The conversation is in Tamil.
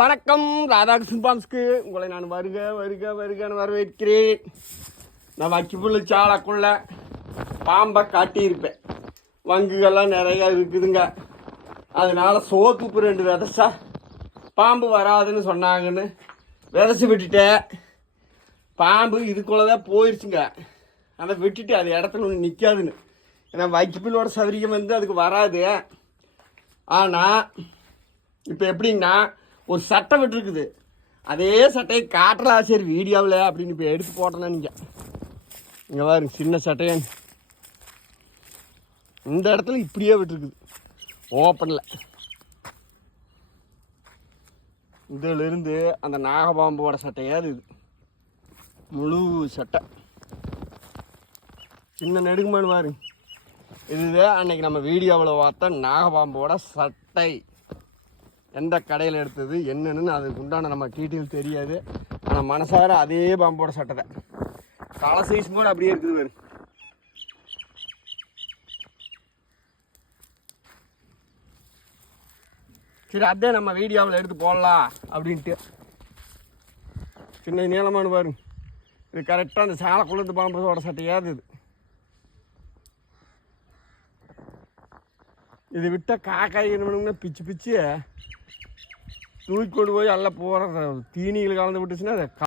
வணக்கம், ராதாகிருஷ்ணன் பாம்ஸ்க்கு உங்களை நான் வருகன்னு வரவேற்கிறேன். நான் வைக்கப்புள்ள சாலக்குள்ள பாம்பை காட்டியிருப்பேன். வங்குகள்லாம் நிறையா இருக்குதுங்க. அதனால சோத்துப்பு 2 விதைச்சா பாம்பு வராதுன்னு சொன்னாங்கன்னு விதைச்சி விட்டுட்டேன். பாம்பு இதுக்குள்ளதான் போயிடுச்சுங்க. அதை விட்டுட்டு அது இடத்துல ஒன்று நிற்காதுன்னு. ஏன்னா வைக்கப்புள்ளோட சௌரியம் அதுக்கு வராது. ஆனால் இப்போ எப்படின்னா ஒரு சட்டை விட்டுருக்குது, அதே சட்டையை காட்டலாம் சரி வீடியோவில் அப்படின்னு இப்போ எடுத்து போட்டேன்னா நீங்கள் இங்கே பாருங்க, சின்ன சட்டையா இந்த இடத்துல இப்படியே விட்டுருக்குது ஓப்பனில். இதிலிருந்து அந்த நாகபாம்போட சட்டையாது இது முழு சட்டை சின்ன நெடுங்குமானு பாருங்க. இதுதான் அன்னைக்கு நம்ம வீடியோவில் பார்த்த நாகபாம்போட சட்டை. எந்த கடையில் எடுத்தது என்னன்னு அதுக்கு உண்டான நம்ம டீட்டெயில் தெரியாது. ஆனால் மனசார அதே பாம்போட சட்டை தான். தலை சைஸ் கூட அப்படியே இருக்குது பாரு. சரி, அதே நம்ம வீடியோவில் எடுத்து போடலாம் அப்படின்ட்டு. சின்ன நீளமானு பாருங்க. இது கரெக்டாக அந்த சாலக்குள்ளது பாம்போட சட்டையாது இது. இது விட்டால் காக்காய் என்ன பிச்சு தூக்கி கொண்டு போய் எல்லாம் போகிற தீனிகள் கலந்து விட்டுச்சுன்னா